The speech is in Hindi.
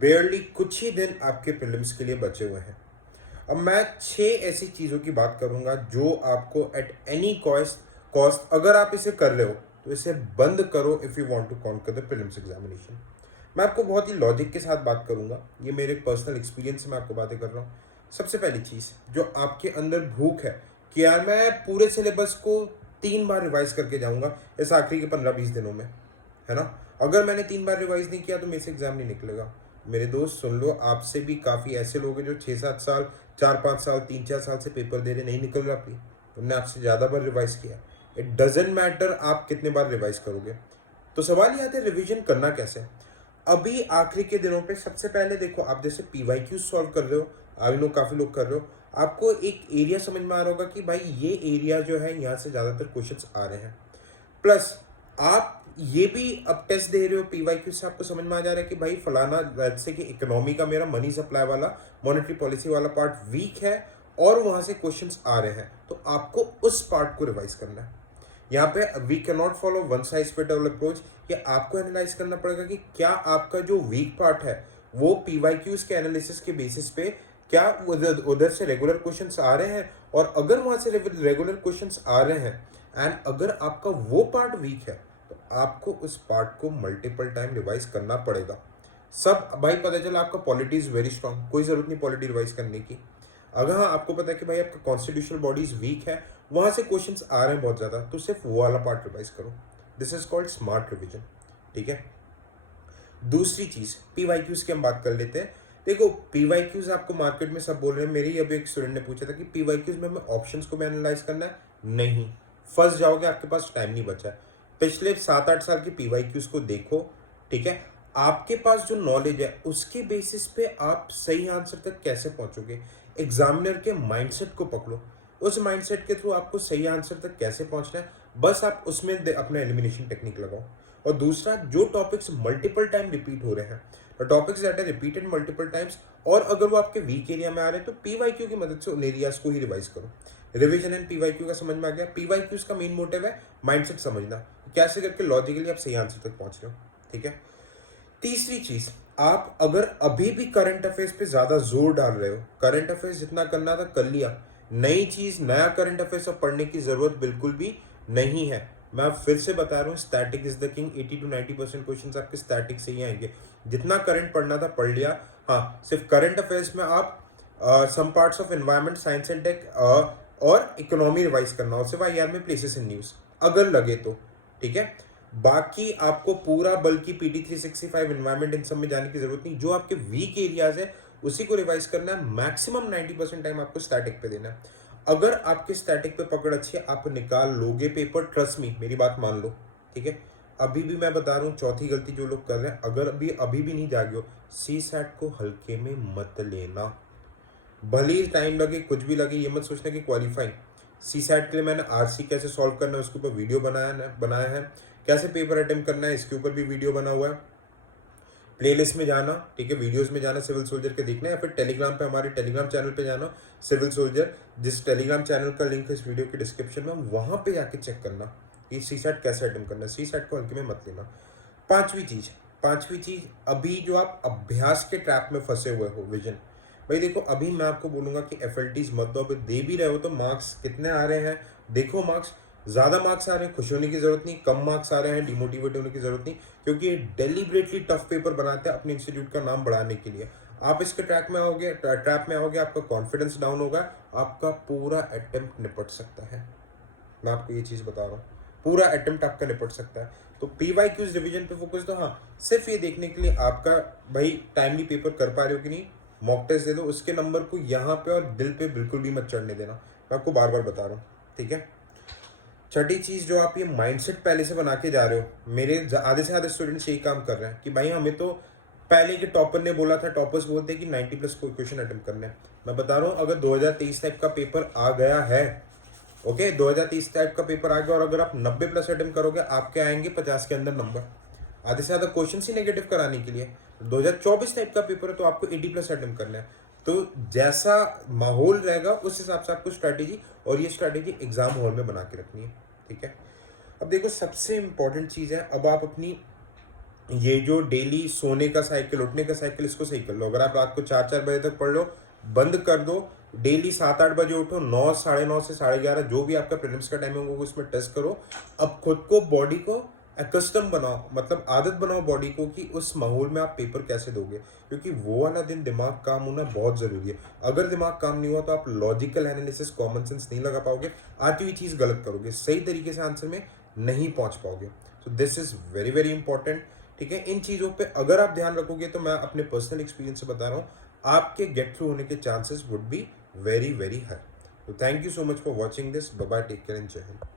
बेयरली कुछ ही दिन आपके प्रीलिम्स के लिए बचे हुए हैं। अब मैं 6 ऐसी चीज़ों की बात करूंगा जो आपको एट एनी कॉस्ट अगर आप इसे कर रहे हो तो इसे बंद करो if you want to conquer the prelims examination. मैं आपको बहुत ही लॉजिक के साथ बात करूंगा, ये मेरे पर्सनल एक्सपीरियंस से मैं आपको बातें कर रहा हूँ। सबसे पहली चीज़ जो आपके अंदर भूख है कि यार मैं पूरे सिलेबस को 3 बार रिवाइज करके जाऊंगा इस आखिरी के 15-20 दिनों में, है ना। अगर मैंने 3 बार रिवाइज नहीं किया तो मेरे से एग्जाम नहीं निकलेगा। मेरे दोस्त सुन लो, आपसे भी काफ़ी ऐसे लोग हैं जो 6-7 साल, 4-5 साल, 3-4 साल से पेपर दे रहे, नहीं निकल रहा अपनी। उनने आपसे ज़्यादा बार रिवाइज किया। इट डजेंट मैटर आप कितने बार रिवाइज करोगे। तो सवाल ये आता है रिवीजन करना कैसे। अभी आखिरी के दिनों पे सबसे पहले देखो, आप जैसे PYQ सॉल्व कर रहे हो, आई नो काफ़ी लोग कर रहे हो, आपको एक एरिया समझ में आ रहा होगा कि भाई ये एरिया जो है यहाँ से ज़्यादातर क्वेश्चंस आ रहे हैं। प्लस आप ये भी अब टेस्ट दे रहे हो PYQ से, आपको समझ में आ जा रहा है कि भाई फलाना जैसे कि इकोनॉमी का मेरा मनी सप्लाई वाला मॉनेटरी पॉलिसी वाला पार्ट वीक है और वहां से क्वेश्चंस आ रहे हैं, तो आपको उस पार्ट को रिवाइज करना है। यहाँ पे we can not follow one size fit all approach. ये आपको एनालाइज करना पड़ेगा कि क्या आपका जो वीक पार्ट है वो PYQs के एनालिसिस के बेसिस पे क्या उधर से रेगुलर क्वेश्चंस आ रहे हैं, और अगर वहां से रेगुलर क्वेश्चंस आ रहे हैं एंड अगर आपका वो पार्ट वीक है तो आपको उस पार्ट को मल्टीपल टाइम रिवाइज करना पड़ेगा। सब भाई पता चला आपका पॉलिटी इज वेरी स्ट्रांग, कोई जरूरत नहीं पॉलिटी रिवाइज करने की। अगर हाँ आपको पता है कि भाई आपका कॉन्स्टिट्यूशनल बॉडीज वीक है, वहां से क्वेश्चंस आ रहे हैं बहुत ज्यादा, तो सिर्फ वो वाला पार्ट रिवाइज करो। This is called smart revision. ठीक है। दूसरी चीज PYQs की हम बात कर लेते हैं। देखो PYQs आपको मार्केट में सब बोल रहे हैं, मेरी अभी एक स्टूडेंट ने पूछा था कि PYQs में हमें ऑप्शंस को भी एनालाइज करना है। नहीं, फंस जाओगे, आपके पास टाइम नहीं बचा है। पिछले 7-8 साल की PYQs को देखो। ठीक है। आपके पास जो नॉलेज है उसके बेसिस पे आप सही आंसर तक कैसे पहुंचोगे, एग्जामिनर के माइंडसेट को पकड़ो। उस माइंडसेट के थ्रू आपको सही आंसर तक कैसे पहुंचना है, बस आप उसमें अपना एलिमिनेशन टेक्निक लगाओ। और दूसरा, जो टॉपिक्स मल्टीपल टाइम रिपीट हो रहे हैं, the topics that are repeated multiple times, और अगर वो आपके वीक एरिया में आ रहे हैं तो PYQ की मदद से उन एरियाज को ही रिवाइज करो। रिवीजन एंड PYQ का समझ में आ गया। PYQs का मेन मोटिव है माइंडसेट समझना, कैसे करके लॉजिकली आप सही आंसर तक पहुंच रहे हो। ठीक है। तीसरी चीज, आप अगर अभी भी करंट अफेयर्स पे ज्यादा जोर डाल रहे हो, करंट अफेयर्स जितना करना था कर लिया, नई चीज नया करंट अफेयर्स अब पढ़ने की जरूरत बिल्कुल भी नहीं है। मैं फिर से बता रहा हूँ, static is the king. 80 to 90% question आपके स्टैटिक से ही आएंगे। जितना करंट पढ़ना था पढ़ लिया। हाँ, सिर्फ करंट अफेयर्स में आप some parts of environment, science and tech और इकोनॉमी रिवाइज करना, और सिर्फ IR में प्लेसेस इन न्यूज अगर लगे तो। ठीक है। बाकी आपको पूरा बल्कि PT 365 एनवायरमेंट इन सब में जाने की जरूरत नहीं। जो आपके वीक एरियाज है उसी को रिवाइज करना है। मैक्सिमम 90% टाइम आपको स्टैटिक पे देना है। अगर आपके स्टैटिक पे पकड़ अच्छी है, आप निकाल लोगे पेपर, ट्रस्ट मी, मेरी बात मान लो। ठीक है। अभी भी मैं बता रहा हूँ, चौथी गलती जो लोग कर रहे हैं, अगर अभी भी नहीं जागे हो, CSAT को हल्के में मत लेना। भले ही टाइम लगे, कुछ भी लगे, ये मत सोचना कि क्वालिफाइंग। CSAT के लिए मैंने RC कैसे सॉल्व करना है उसके ऊपर वीडियो बनाया है। कैसे पेपर अटेम्प्ट करना है इसके ऊपर भी वीडियो बना हुआ है। प्लेलिस्ट में जाना, ठीक है, वीडियोस में जाना, सिविल सोल्जर के देखना, या फिर टेलीग्राम पे, हमारे टेलीग्राम चैनल पे जाना, सिविल सोल्जर, जिस टेलीग्राम चैनल का लिंक है इस वीडियो के डिस्क्रिप्शन में, वहां पे जाके चेक करना कि CSAT कैसे अटेम्प्ट करना है। CSAT को हल्के में मत लेना। पांचवी चीज, अभी जो आप अभ्यास के ट्रैप में फंसे हुए हो, विजन। भाई देखो, अभी मैं आपको बोलूंगा कि FLTs मत दो। अभी दे भी रहे हो तो मार्क्स कितने आ रहे हैं देखो। मार्क्स, ज्यादा मार्क्स आ रहे हैं, खुश होने की जरूरत नहीं। कम मार्क्स आ रहे हैं, डिमोटिवेट होने की जरूरत नहीं, क्योंकि ये डेलिबरेटली टफ पेपर बनाते हैं अपने इंस्टीट्यूट का नाम बढ़ाने के लिए। आप इसके ट्रैप में आओगे, आपका कॉन्फिडेंस डाउन होगा, आपका पूरा अटेम्प्ट निपट सकता है। मैं आपको ये चीज बता रहा हूँ, पूरा अटेम्प्ट आपका निपट सकता है। तो PYQs रिवीजन पे फोकस दो। हाँ, सिर्फ ये देखने के लिए आपका भाई टाइमली पेपर कर पा रहे हो कि नहीं, मॉक टेस्ट दे दो, उसके नंबर को यहाँ पे और दिल पे बिल्कुल भी मत चढ़ने देना। मैं आपको बार बार बता रहा हूँ। ठीक है। छठी चीज, जो आप ये माइंडसेट पहले से बना के जा रहे हो, मेरे आधे से आधे स्टूडेंट्स यही काम कर रहे हैं कि भाई हमें तो पहले के टॉपर ने बोला था, टॉपर्स बोलते हैं कि 90+ क्वेश्चन अटेम्प्ट करने हैं। मैं बता रहा हूँ, अगर 2023 टाइप का पेपर आ गया है, ओके, 2030 टाइप का पेपर आ गया, और अगर आप 90+ अटेम्प्ट करोगे, आपके आएंगे 50 के अंदर नंबर। आधे से ज्यादा क्वेश्चन ही नेगेटिव कराने के लिए। 2024 टाइप का पेपर है तो आपको 80+ अटेम्प्ट करना है। तो जैसा माहौल रहेगा उस हिसाब से आपको स्ट्रैटेजी, और ये स्ट्रैटेजी एग्जाम हॉल में बना के रखनी है। ठीक है। अब देखो, सबसे इंपॉर्टेंट चीज है, अब आप अपनी ये जो डेली सोने का साइकिल, उठने का साइकिल, इसको सही कर लो। अगर आप रात को 4-4 बजे तक पढ़ लो, बंद कर दो। डेली 7-8 बजे उठो, 9, साढ़े 9 से 11:30 जो भी आपका प्रीलिम्स का टाइमिंग होगा उसमें टेस्ट करो। अब खुद को, बॉडी को एकस्टम बनाओ, मतलब आदत बनाओ बॉडी को कि उस माहौल में आप पेपर कैसे दोगे, क्योंकि वो वाला दिन दिमाग काम होना बहुत ज़रूरी है। अगर दिमाग काम नहीं हुआ तो आप लॉजिकल एनालिसिस, कॉमन सेंस नहीं लगा पाओगे, आती हुई चीज़ गलत करोगे, सही तरीके से आंसर में नहीं पहुंच पाओगे। So this is very very important. ठीक है, इन चीज़ों पे अगर आप ध्यान रखोगे तो मैं अपने पर्सनल एक्सपीरियंस से बता रहा हूँ, आपके गेट थ्रू होने के chances would be very very high. तो thank you so much for watching this. Bye bye, take care and जय हिंद।